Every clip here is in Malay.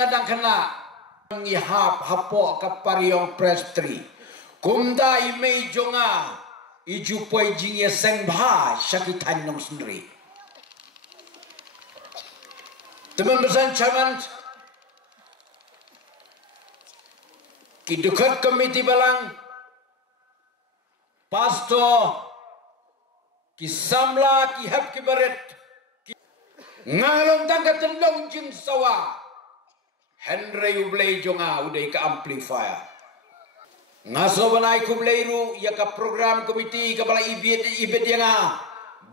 ngadang kena ngihap hapo kapariong prestri kumda imei jonga ijupoi jingye sengbha syakitan nong sendiri. Teman besan caman kidukat komiti balang pastor kisamla kihap kibaret ngalong tangga tendong jing sawa Henry ublay jonga uday ka amplifier ngaso banay kublayru ya ka program komiti ka bala ibit ya nga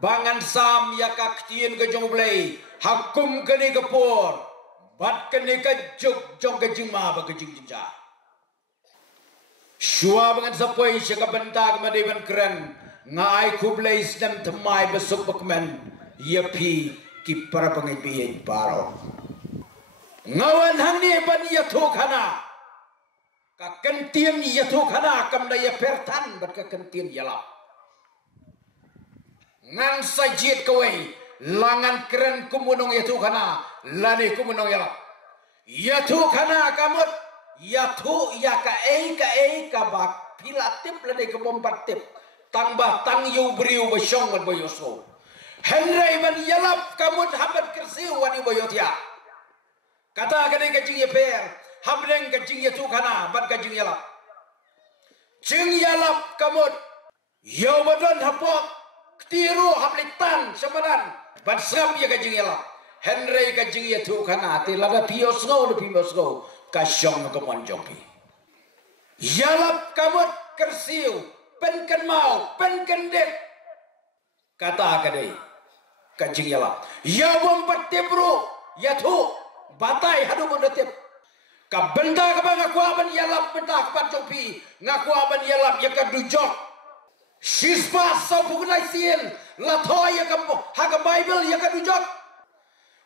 bangan sam ya ka ktien ka jong ublay hakum kani kapur bat kani ka jong ka jingma ba ka jingjinja shua bangan sapoy siya ka banta ka madiban keren nga ay kublay islam tamay basok bakman yapi ki para pangibiyay baro ngawan hangni ban yato kana ka kentiam yato kana kam daya pertan bat ka kentiam yala ngan sajid kawai langan keren kumunong yato kana lani kumunong yala yato kana kamut yato ya ka bak pilatip lani kabompat tip tambah tang yu beriu basyong ban boyoso Henry ban yalap kamut habat kersiu wani boyotia kata kadai kajing ya per hamreng kajing ya tukana bat kajing yalap jing yalap kamut yo badon hapok ketiru hamlitan samanan bat sam ya kajing yalap Henry kajing ya tukana tilaga piosgo kasyong kemonjopi yalap kamut kersiu penken mau penken dek kata kadai kajing yalap ya bompat tebro ya tu batai hadu mendatip ka benda ka ngaku aban yalap benda ka jopi ngaku aban yalap ya ka dujok sispa sa bugnai sin la thoy ya ka ha ka bible ya ka dujok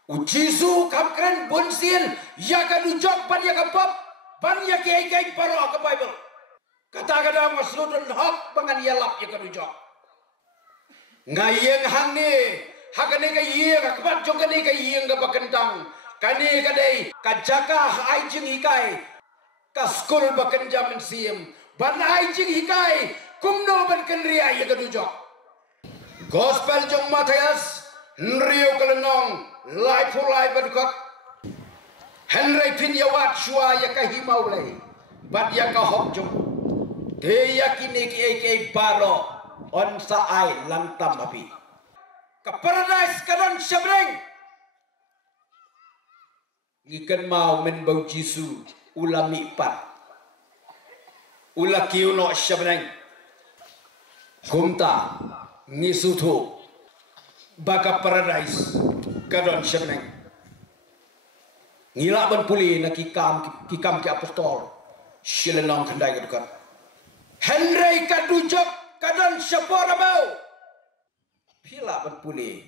ujisu kam kren bun sin ya ka dujok ban ya ka pap ban ya ke paro ka bible kata kadang masludun hak bangan yalap ya ka dujok ngayeng hangni hakane ka yeng akbat jokane ka yeng ka bakentang kani kadai kajaka aijing hikai kaskul bakenjam mensim ban aijing hikai kumno ban kenria ya kadujok gospel jong Matias nriu kelenong life badukot Henry pin yawat shua ya kahimau lay bat ya kahok jong de yakini ki baro on sa ai lantam api ka paradise kadon syabreng ngikan mau men bau jisu ulami pat ulaki uno syabreng kumta ngisutu baka paradise kadon syabreng ngilaban puli na kikam ki apostol silenong kendai kadukan Henry kadujok kadon syapora bau pila ban puli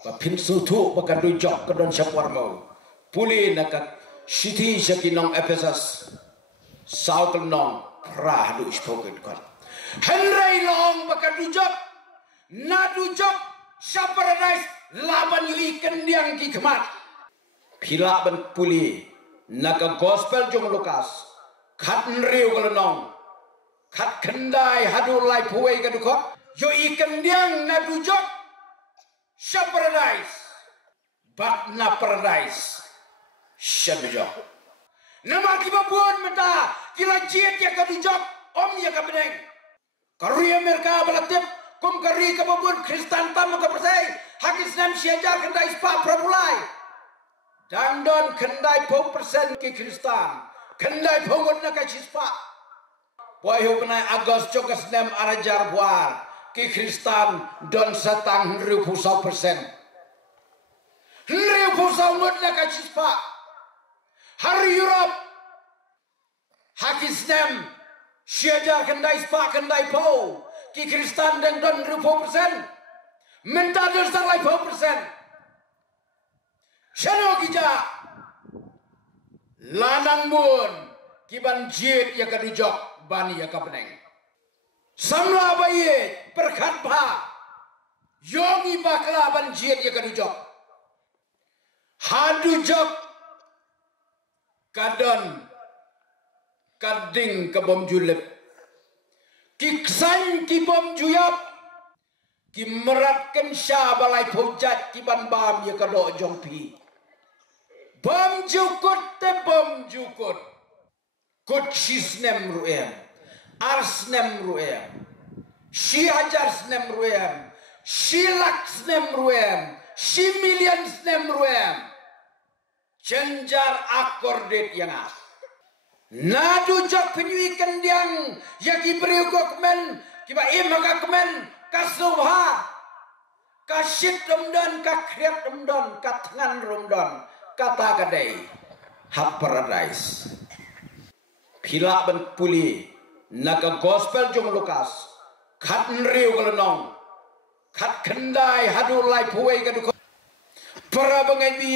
bapin sutu baka dujok kadon syapora bau puli nakat siti sakinong Ephesus saukal nong prahdu spoken kan Henry long baka dujok na dujok sa paradise laban yu ikan diang kikmat pila ban puli naka gospel jong Lukas kat nriu kalonong kat kendai hadu lai puwei kadukot yo ikan diang na dujok sa paradise bat na paradise syadujok nama kibabun menta kila jiet ya kadujok om ya kabedeng karuya mereka balatip kum kari kibabun Kristan tamu kepersai hakis nam syajar kendai spa prabulai dangdon kendai 4% ki Kristan kendai pungut na kachispa boy hukunai agos cokas nam arajar buar ki Kristan don satang 100% 100% ngut na kachispa hari Europe hakis nem syajar kendai spa kendai pau ki Kristan dan don 100% minta dosa lai 4% syano kija lanang mun kiban jit ya kadujok bani ya kabeneng samla bayi perkat ba yongi bakla ban jit ya kadujok hadujok kadon kading kabom julep kiksan ki bom juyap ki meratkan sya balai pojat ki ban bam ya kado jong pi bom jukut te bom jukut kut sisnem ruem arsnem ruem shi hajar snem ruem shi lak snem ruem shi million snem ruem cenjar akordet yang nadu jok penyui kendiang yaki beriukok men kiba imaka kemen kasubha kasit romdan kakriat romdan katangan romdan kata kadai hap paradise pila ben puli naga gospel jong Lukas kat nriu kelenong kat kendai hadu lai puai kadu para bangai bi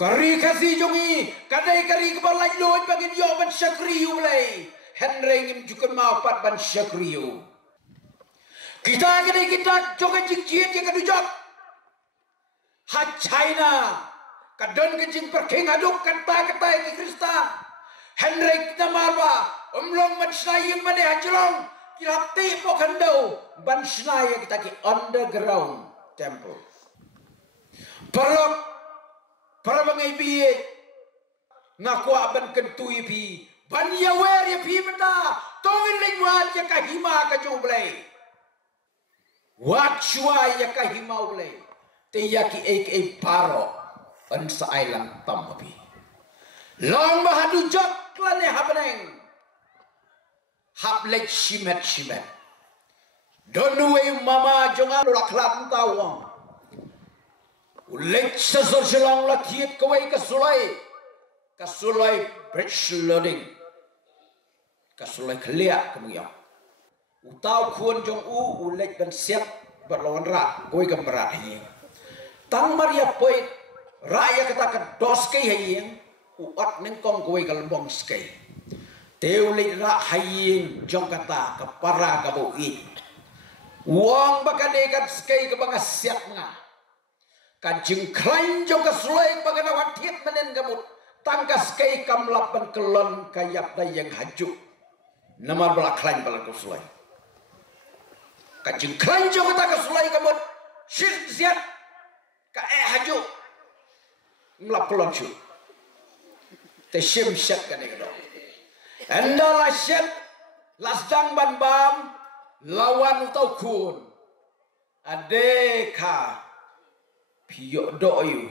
kari kasih jongi kadai kari kebalai loy bagi dia ban syakriu mulai henry ngim jukun mau pat ban syakriu kita kadai kita jokan jingjiet yang kadu jok ha China kadon kejing perking aduk kata-kata ki Krista henry kita marba umlong ban snai mane hajrong kirati po kandau ban snai kita ki underground temple perlok para bangai biye ngaku aban kentui pi ban ya wer ya pi menda tongin lingwan ya kahima ka jublai wat shua ya kahima ulai te ya ki ek paro an sa island tamapi long bahadu jok lane habneng hablek shimet donu we mama jonga laklat tawang ulek sesor selang lakiat kawai kasulai bridge loading kasulai kelia kemudian utau kuan jong ulek dan siap berlawan rak kawai kemerat hayeng tang maria poit raya katakan dos kay hayeng uat nengkong kawai kalembong skay teulik rak hayeng jong kata kepara kabui uang bakadekat skay kebangas siap nga kancing klain jong kasulai bagana watit menen gamut tangkas kay kamlapan kelon kayap dayang haju namar bala klain bala kasulai kancing klain jong kata kasulai gamut syir ziat ka haju mlap kelon syu te syim syat kan ekado anda la syat lasdang ban bam lawan utau kun adeka piyok doyu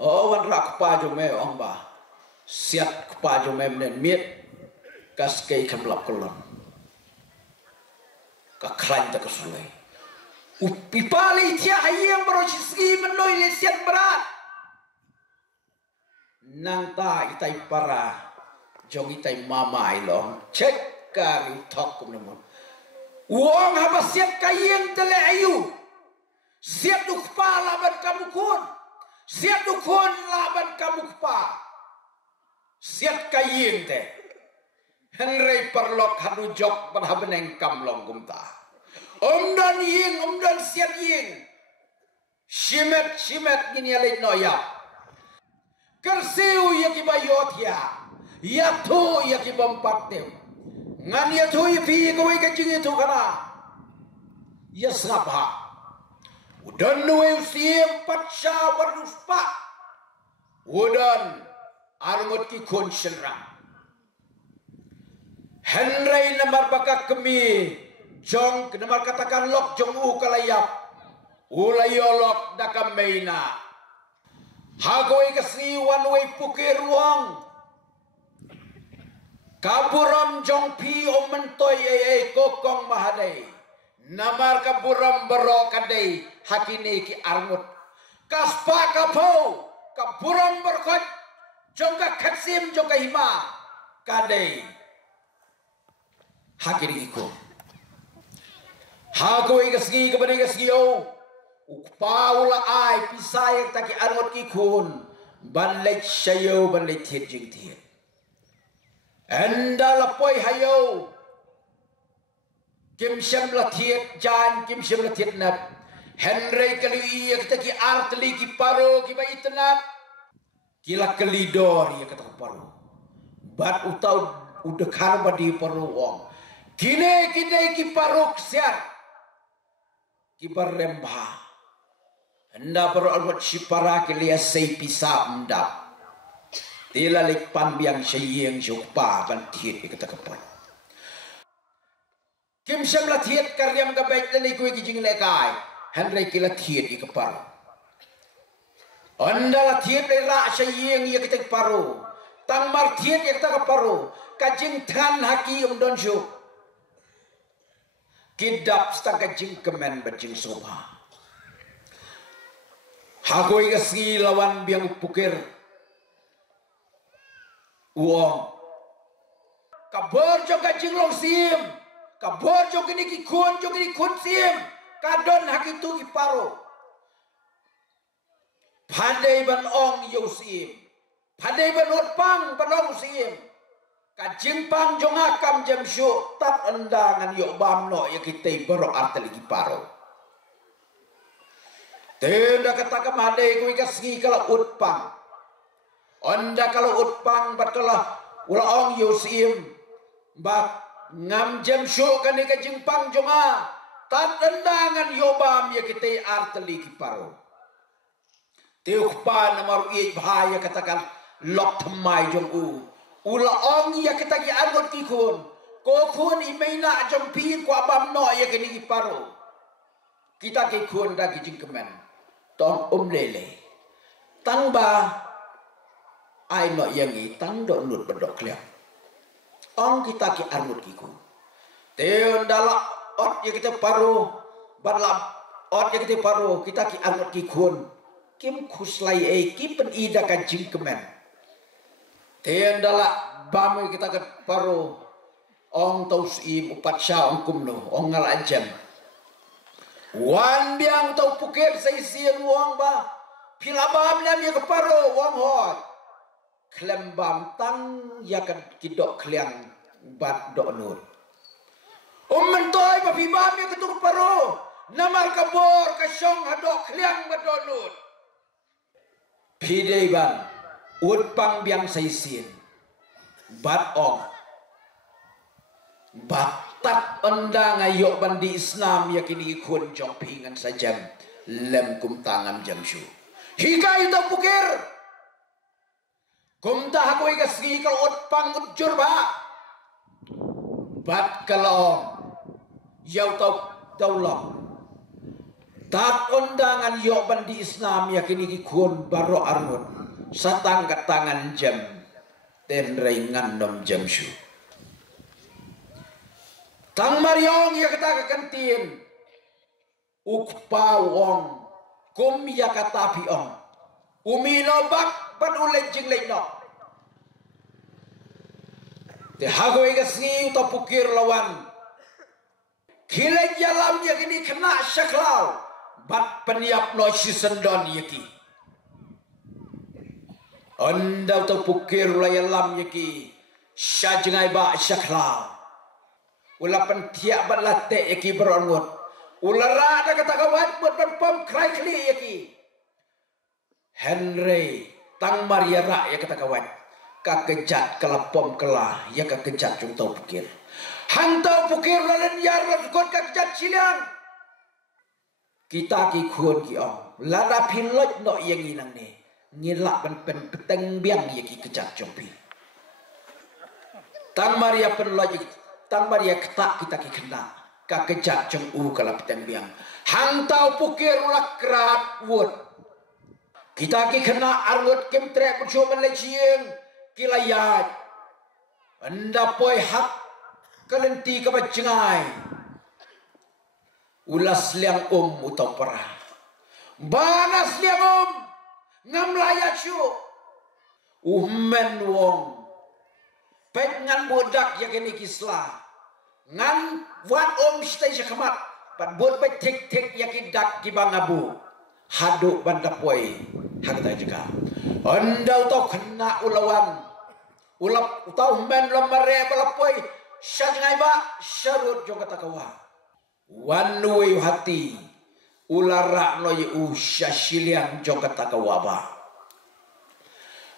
oh wan rak pa jo me ong ba siat pa jo me men miet kas kay kamlap kolon ka klan ta kasulay upipali tia hayang barosisi menoy le siat berat nang ta itai para jong itai mama ilong cek kari tok kum namon uang haba siat kayeng tele ayu siap dukpa laban kamu kun siap dukun laban kamu pa siap kayin te henry perlok hadu jok berhabeneng kamlong gumta omdan siap ying shimet gini alik noya kersiu yaki bayot ya tu yaki bompat tem ngan ya tu yapi kawai kacing itu kana ya sapa udan nuwe siem patsha waruspa udan arngot ki konsenra henry namar baka kemi jong namar katakan lok jong kalayap ulayolok dakameina hagoi kasi wanwe pukiruang kaburam jong pi omentoy kokong mahadai namar kaburam berokadei hakini ki armut kaspa kapo kaburam berkot jongka katsim jongka hima kadei hakini iko hagoi kasgi kabade kasgiyo ukpaula ai pisay taki armut ki kun banlek shayo banlek thiet jing thiet enda lapoi hayo kim shem la thiet jan kim shem la thiet nap henry kali iya kita ki artli ki paro ki ba itnat Kila kelidor ya kata paru. Bat utau udah karba di paru wong. Kine ki paruk siar. Ki baremba. Anda paru alwat sipara kilia sei pisa unda. Tila lik pambiang syayeng syukpa ban tiet ya kata kapan. Kim syam la tiet karyam ka baik lali kuwi kijing lekai. Handrai kila tiet ya kaparu. Anda la tiet le ra syayeng ya kata kaparu. Tang mar tiet ya kata kaparu. Kajing tan haki don syuk. Kidap stang kajing kemen bajing soba. Hagoi kasi lawan biang pukir. Uang. Kaborjo kajing long sim. Kaborjo kini kikun jo kini kun sim. Kadon hakitu iparo. Padai ban ong yo sim. Padai ban urpang ban ong sim. Kajing pang jong akam jam syuk. Tap endangan yo bam no ya kita berok arteli iparo. Tenda kata kemadai kui kasih kalau utpang. Onda kalau utpang batkalah ulaong yusim. Bat ngam jam syuk kan ika jingpang jonga. Tat endangan yobam ya kita arteli kiparo. Tiukpa namaru iya bahaya katakan lok temai jong u. Ulaong ya kita ki angot kikun. Kokun imaina jong pin ko abam no ya kini kiparo. Kita kikun da kijingkemen. Tong lele. Tang ba ai no yang i tang do nut bedok kliang. Ong kita ki armut kiku. Teon dala ot ya kita paru badlam ot ya kita paru kita ki armut kikun. Kim kuslai ki pen ida ka jingkemen. Teon dala bam kita ke paru ong taus im upat sya ong kumno ong ngal ajam. Wan biang tau pukir say sian wong ba. Pilabam nam ya keparo wong hot. Klembam tang ya kan kidok kliang bat dok nur. Mentoy pa pibam ya ketuk paro. Namar kabor kasyong hadok kliang bat dok nur. Pidei ban. Ud pang biang say sian. Bat ong. Bat tak endang ayok bandi Islam yakini ikun jong pingan sajam lem kum tangam jamshu hika itu pukir kum tak aku ikasgi kalau utpang utjur ba bat kalau yau tau long tak undangan yok bandi Islam yakini ikun baro arut satang ke tangan jam ten ringan nom jamshu. Tang mariong ya kata kekentin. Ukpa wong. Kum ya kata piong. Umi no bak ban ulej jing lej no. Te hagoi kasih uta pukir lawan. Kilej jalam ya kini kena syaklau. Bat peniap no sisendon yaki. Anda uta pukir layalam yaki. Syajengai ba syaklau. Ula pentiak bat latte yaki berongut. Ula rada kata kawat buat berpom krai kli yaki. Henry tang Maria rak ya kata kawat. Kakejat kelapom kelah ya kakejat jung tau pukir. Hang tau pukir lalan yar lakot kakejat silang. Kita ki kuon ki ong. Lada pilot no yang inang ni. Ngilak pen peteng biang yaki kejat jompi. Tang Maria penloj tang Maria ketak kita ki kena kakejat jong u kalap tembiang hang tau pukir ulak kerat wud kita ki kena arwut kim trek bercuma lecieng kilayat anda poi hak kelenti kebacengai ulas liang utau perah banas liang ngam layat syuk umen wong pet ngan bodak ya kini kislah ngan wan stay sekamat pat bod pet tek ya kidak ki bangabu haduk bandapoi hagta juga anda tau kena ulawan ulap tau men lamare balapoi syajangai ba syarut jo kata kawa wan nuwe hati ulara no yu syasilian jo kata kawa ba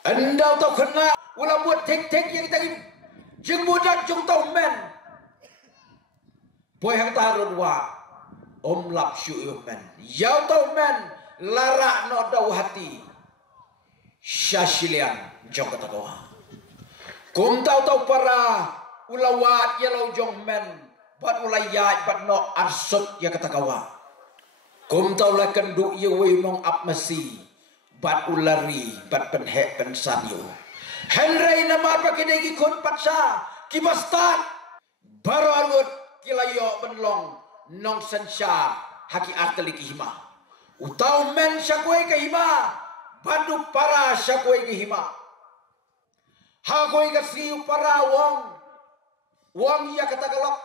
Andau tau kena ulah buat tek-tek yang kita jeng budak jeng tau men. Boy hang tarun wa om lap syu men. Yau tau men larak no dau hati. Syasilian jong kata kawa. Kum tau para ulawat ya lau jong men. Bat ulayat bat no arsut ya kata kawa. Kum tau la kendu ye wei nong ap mesi. Bat ulari bat penhek pensanyo. Henry nama apa kini gikun patsa kibastat baru arut kilayo benlong nong sensar haki arteli kihima. Utau men syakwe kihima bandu para syakwe kihima. Hakwe kasiu para wong ya kata galak.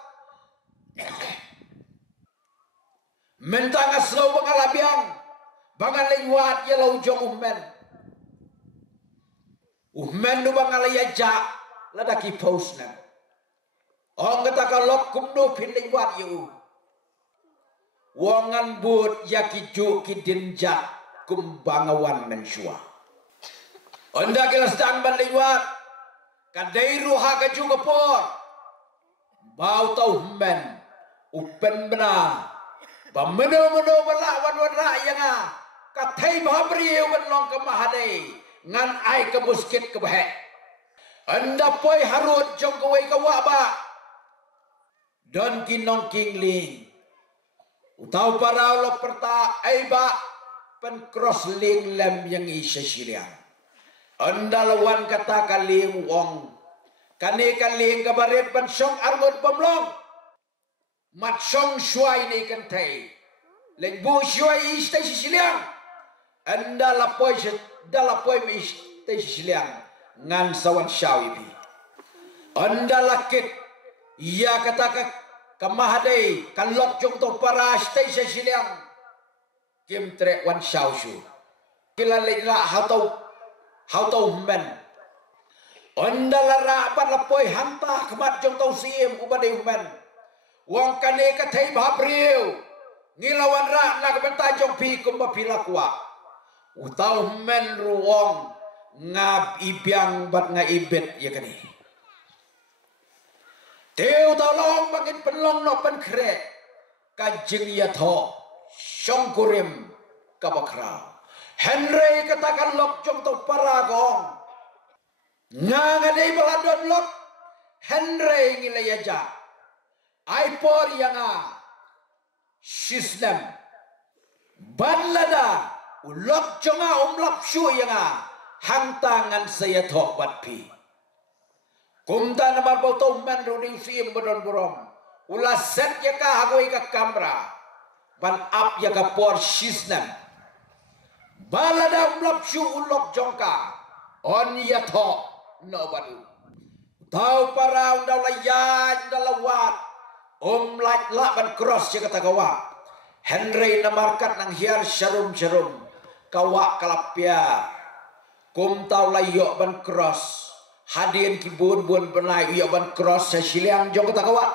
Mentang aslo bangalabiang bangan lewat ya lau jong uhmen. Uhmen nu bangal ya ja ladaki pausna. Ong kata kalok kumno pin lewat yu. Wongan but ya kiju kidinja kumbangawan mensua. Onda kilas dang ban lewat kadai ruha kaju kepor. Bau tau uhmen upen benar. Bameno-meno balawan wadra yang katai bahabriu benlong ke mahadai ngan ai ke buskit ke bahek. Anda poi harut jong ke wei ke waba. Don kinong kingling. Utau para lo perta ai ba pen cross ling lem yang isa siliang. Anda lawan kata kaling wong. Kani kaling kabaret ban song argot pemlong. Mat song shuai ni kan thai leng bu shuai is tai siliang anda lapoi mi tai siliang ngan sawan shawi bi anda lakit ia kata kamahadai kalok jong to para tai siliang kim tre wan shau shu kila leira how tau men anda lara pat lapoi hanta kemat jong to sim ubadai men. Wong kane katai babriu ngilawan ra na kebentajong pi kumba pila kuat utau men ruong ngab ibyang bat nga ibet ya kani teu tolong bangin penlong no penkret kajing ya tho syong kurim kabakra Henry katakan lok jong to paragong ngangadai baladon lok Henry ngilayaja Aipor yang sistem banlada ulok jonga umlap syu yang hantangan saya tok batpi kumta namar bauto men ruding sim bodon borom ula set ya ka hagoi ka kamera ban up ya ka por sistem balada umlap syu ulok jongka on ya tok no badu tau para undau layan dalawat lak ban cross je kata kawa Henry namarkat nang hiar syarum kawa kalapia kum tau layok ban cross hadin kibun bun benai uyok ban cross sasiliang jong kata kawa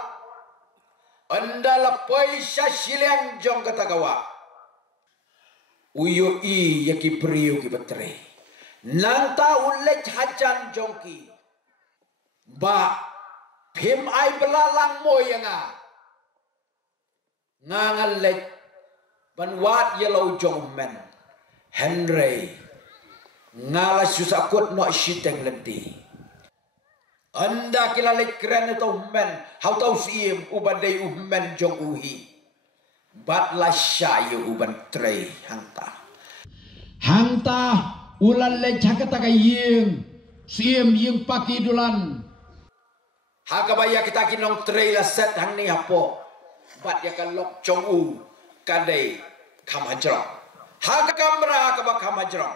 anda lapoi sasiliang jong kata kawa uyo i yaki priu ki betre nang ta ulej hajan jongki ba Pim ai belalang moyanga ngangalet banwat yellow jong men Henry ngala susakut no shiteng lenti anda kilalit keren itu men how tau sim ubadai men jong uhi bat la syayu uban trei hangta ulan le jakata kaying sim ying paki dulan hakabaya kita kinong trailer set hang ni hapo bat ya kalok chong u kadai kamajra haka kamera ka ba kamajra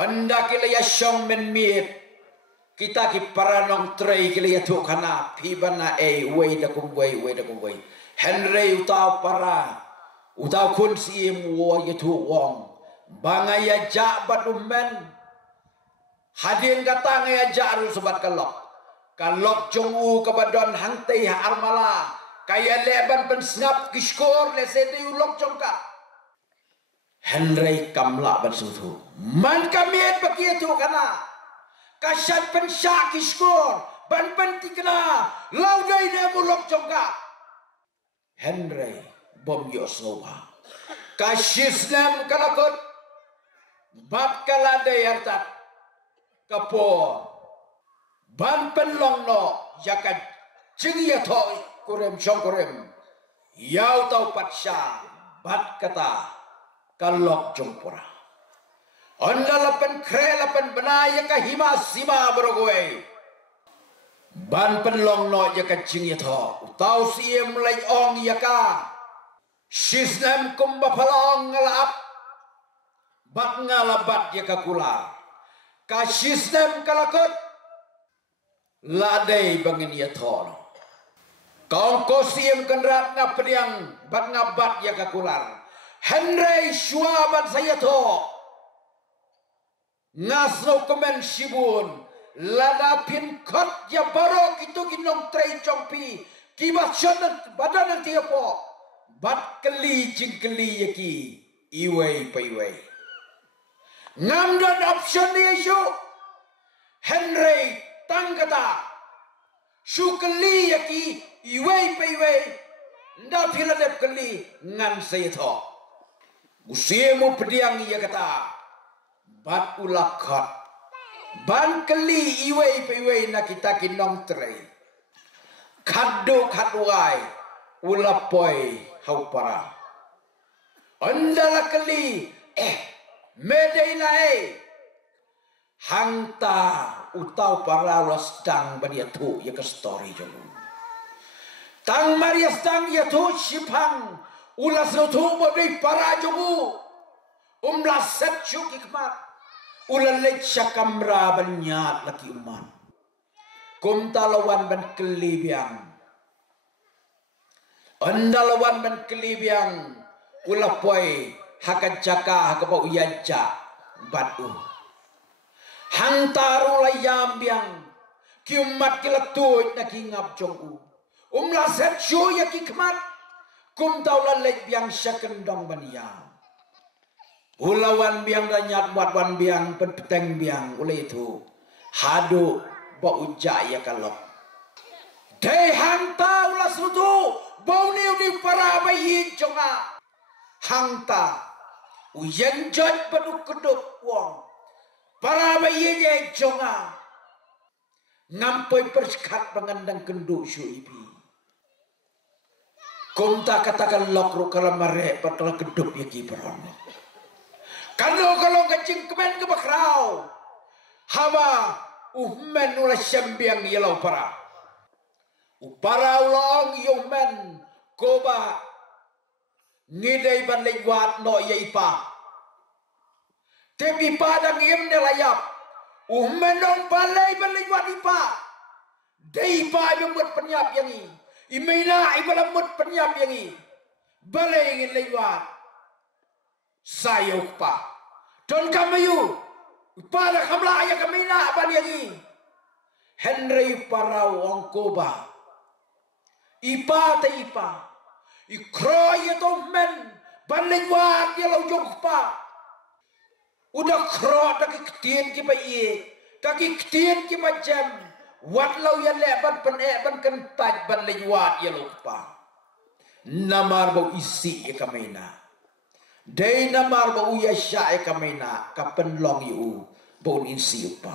anda kila ya shong men miet kita ki paranong tray kila ya tu kana pibana way da kumway Henry utau para utau kun sim wo ya tu wong bangaya ja badumen hadin katang ya jaru sobat kalok kalok jongu kabadon hangtei armala kaya leban pensngap kishkor le sede ulok jongka Henry kamla ban sutu. Man kamiet bagi itu kana. Kasat pensyak iskor. Ban pentikna. Laudai dia mulok jongka. Henry bom Yosua. Kasisnem kalakot. Bat kalade yartat. Kapo. Ban penlong no. Yakat jingya to kurem jongkorem. Yau tau patsya. Bat kata. Kalok jongpura. Onda lapan kre lapan benaya ka hima sima berogoi. Ban penlong no yaka jing yato. Utau siem lay ong yaka. Sisnem kumba palong ngalap. Bat ngalabat yaka kula. Ka sisnem kalakot. Ladai bangin yato. Kaong ko siem kenrat ngapediang. Bat ngabat yaka kular. Henry Shuaban saya to ngasno komen sibun lada pin kot ya barok itu ginong trei chongpi kibat shonat badan nanti apa bat keli jingkeli yaki iway pa iway ngamdan option dia syu Henry tangkata syu keli yaki iway pa iway nda philadep keli ngan saya to usiemu pediang ia kata bat ulakot ban keli iwei pewei na kita kinong trei kado kadwai ulapoi haupara andala keli medei lai hangta utau para lostang badia tu ya ke story jomu tang maria stang ya tu sipang ulas rotu bodai para jomu umlas set syuk ikmat ulalek syakamra banyat laki uman kum talawan ban kelibiang andalawan ban kelibiang ulapoi hakat jaka hakapa uyaja batu hantaru layam biang kiumat kilatut nakingap jongku umlas set syuk yak ikmat kum taulan lek biang syakendong baniang ulawan biang danyat buat wan biang peteng biang oleh itu hadu bau jaya kalok dei hangta ulas rutu bau niu di para bayi jonga hangta uyen jod peduk keduk wong para bayi ye jonga ngampoi perskat pengandang kenduk syuibi kumta katakan lokru kalau marek patla kedup ya kiberon. Kalau kecing kemen ke bakrau. Haba uhmen ulah sembiang yelau para. Upara ulong yumen koba ngidai ban lewat no ya ipa. Tapi padang yem nelayap. Uhmen dong balai ban lewat ipa. Dei pa membuat penyap yang ini. Imina ibalamut penyap yang ini balai ingin lewat saya upah don kamayu pada kamla ayah kamina apa yang ini Henry parau ongkoba ipa te ipa ikroy itu men balai lewat dia lau jong pa udah kro daki ketien kipa iye daki ketien kipa jam wat lau ya leban ban kentaj ban lewat ya lupa namar bau isi ya kamena dei namar bau ya sya ya kamena kapen long yu bau isi upa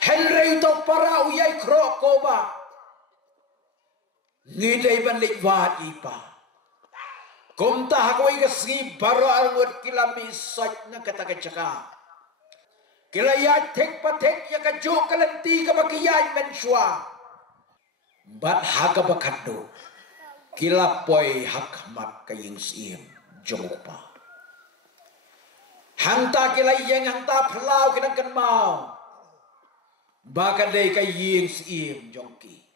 Henry to para uyai krokoba ngidai ban lewat ipa kumta hakoi kasri baro alwat kilami saj na kata Kilaya tek patek ya kajuk kalenti ka bakiyay menswa. Bat haka bakado. Kilapoy hakmat kaying siem jomupa. Hangta kilayeng hangta pelaw kinangkan mau. Bakadai kaying siem jongki.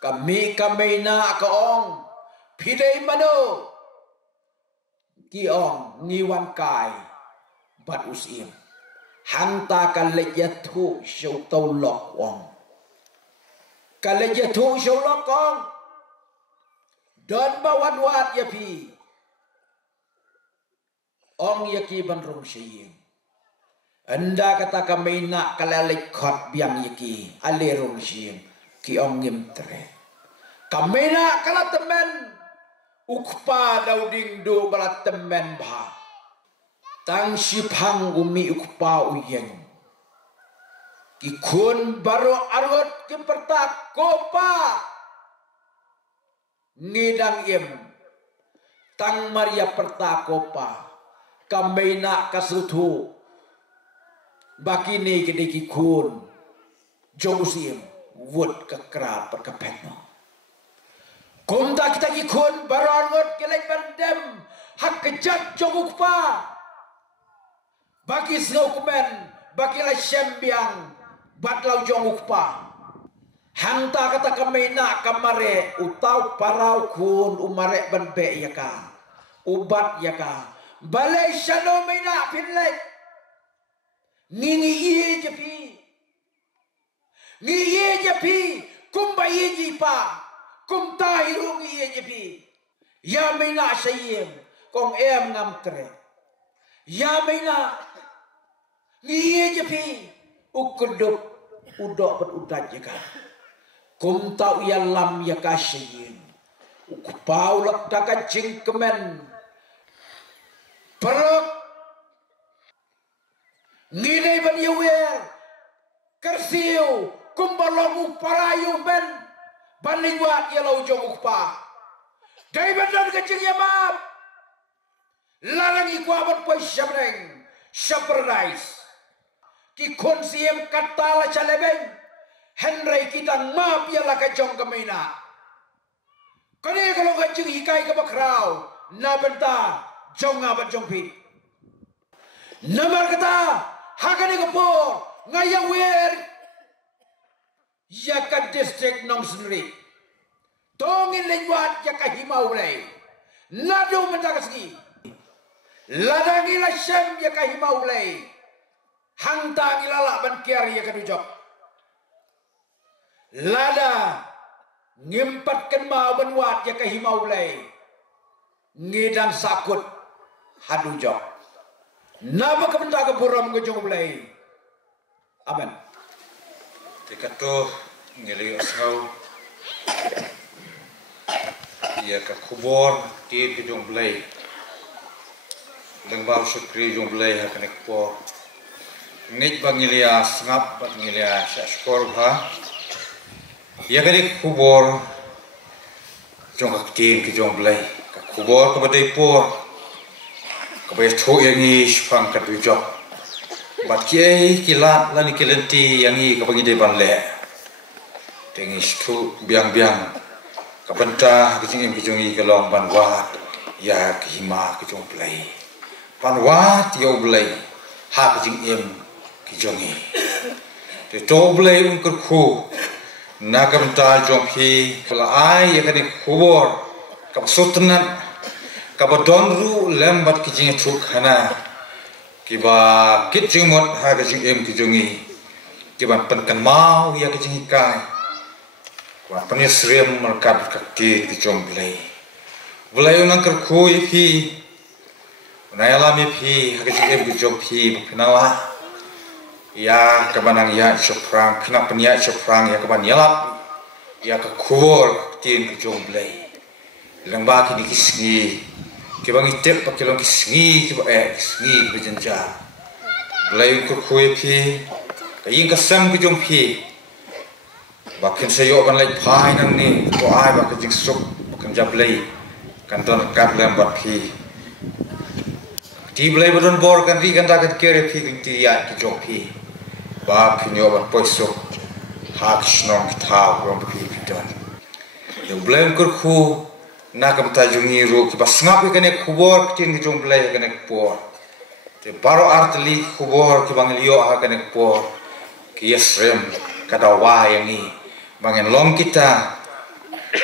Kami na kaong. Pidai mano. Kiong ngiwan kai. Bat usim. Hangta kalejatu syau tau lok wong. Kalejatu syau lok wong. Dan bawan wat ya pi. ong yaki ban rong shaying. Anda kata kami nak kalalik khot biang yaki ale rong shaying ki ong ngim tre. Kami nak kala temen ukpa dauding do bala temen bah. Tang sipang umi ukpa uyeng. Ki kun baro arot ki pertak kopa. Ngidang im. Tang Maria pertak kopa. Kami nak kasutu. Bakini kedeki kun. Jomusim. Wud kekerap perkepeno. Kumta kita ki kun baro arot ki lek bandem. Hak kejat jonguk pa. Bagi snokumen, bagi la sembiang, batlau jonguk pa. Hanta kata kami nak kamare, utau parau kun umare banbe yaka, ubat yaka. Balai shano may nak pinlek, ngingi iye jepi, ngingi iye jepi, kumba iye jipa, kumta hirung iye jepi. Ya may nak sayim, kong em ngam tre. Ya may nak. Niye jepi ukudup udok berudat jeka. Kum tau ya lam ya kasyin. Ukpau lak dakat jingkemen. Perok. Ngine ban yuwer. Kersiu. Kumbalong parayu ben. Banliwat ya lau jong ukpa. Dai benar kecing ya maaf. Larang ikuabat poy syabreng. Syaperdais. Ki konsiem katala calebeng Henry kita maaf ya lah kajong kemina. Kani kalau kajong hikai ke bakrau na benta jong abat jong pi. Namar kata hakani kepo ngaya wer ya ka district nong sendiri. Tongin lewat ya ka himau lei. Nadu mentakasi. Ladangi la syam ya ka himau lei. Hangtang ilalak ban kiari ya kadujok. Lada ngimpatkan mau ban wat ya kahimau lay. Ngidang sakut hadujok. Napa kebentak keburam ngejong lay. Amen. Tikato ngili asau. Ya ka kubor ti kejong lay. Lengbau syukri jong lay hakanek po. Ngej bangilia sengap bangilia syashkor ha. Ya kali kubor jong aktin ke jong blai. Ka kubor ke badai por. Ka bai tho yang ni spang ka bijok. Bat kiai kilat lani kilenti yang ni ka bagi dei ban le. Tengis tu biang-biang ka benta ke jing ke jong i ka long ban wat ya ke hima ke jong blai. Ban wat yo blai ha ke jing em kijongi. Te toblei kerku nakam ta jompi kala ai yakani kubor kap sutnan kap donru lembat kijing truk hana kiba kijingmot ha kijing em kijongi kiba penkan mau ya kijing kai wa penisrem merkat kakti kijong blai blai unang kerku ipi nayalami pi ha kijing em kijong pi penawa ya kebanang ya syukrang kena penia syukrang ya keban yalap ya ke kubur tin kejong blai lembah kini kisngi kebang itep pakilong kisngi keba kisngi bejenja blai ku kuwe pi kayin kasam kejong pi bakin sayo ban lai pai nang ni ko ai bak kejing suk bakin jablai kanton kat lembah pi ti blai bodon bor kan ri kan takat kere pi kinti ya kejong pi ba pinyoban poisok hak snong kita rom pipidan yo blem kurku nakam tajungi ro ki basngap ikane kubor tin ki jong blai ikane por te baro artli kubor ki banglio ha kane por ki yesrem kada wa yangi bangen long kita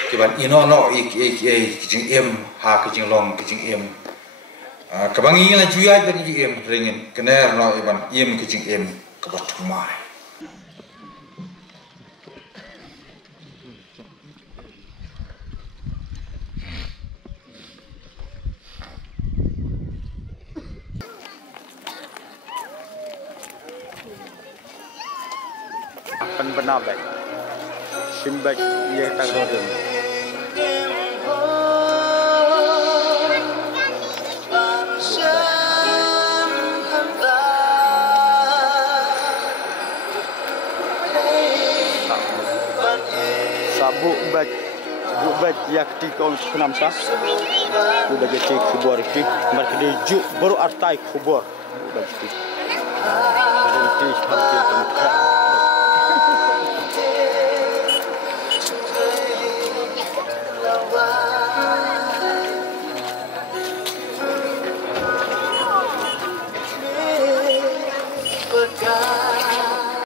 ki ban ino no ik ki jing em ha ki jing long ki jing em kabangi la juya dan ki em ringin kener no iban em ki jing em kebatumai. akan benar baik. Simbek ia tak rodem. Sabuk baik yang tikol senam sah. Udah jadi kubur itu, mereka dijuk baru artai kubur. Udah jadi. Jadi hampir tempat.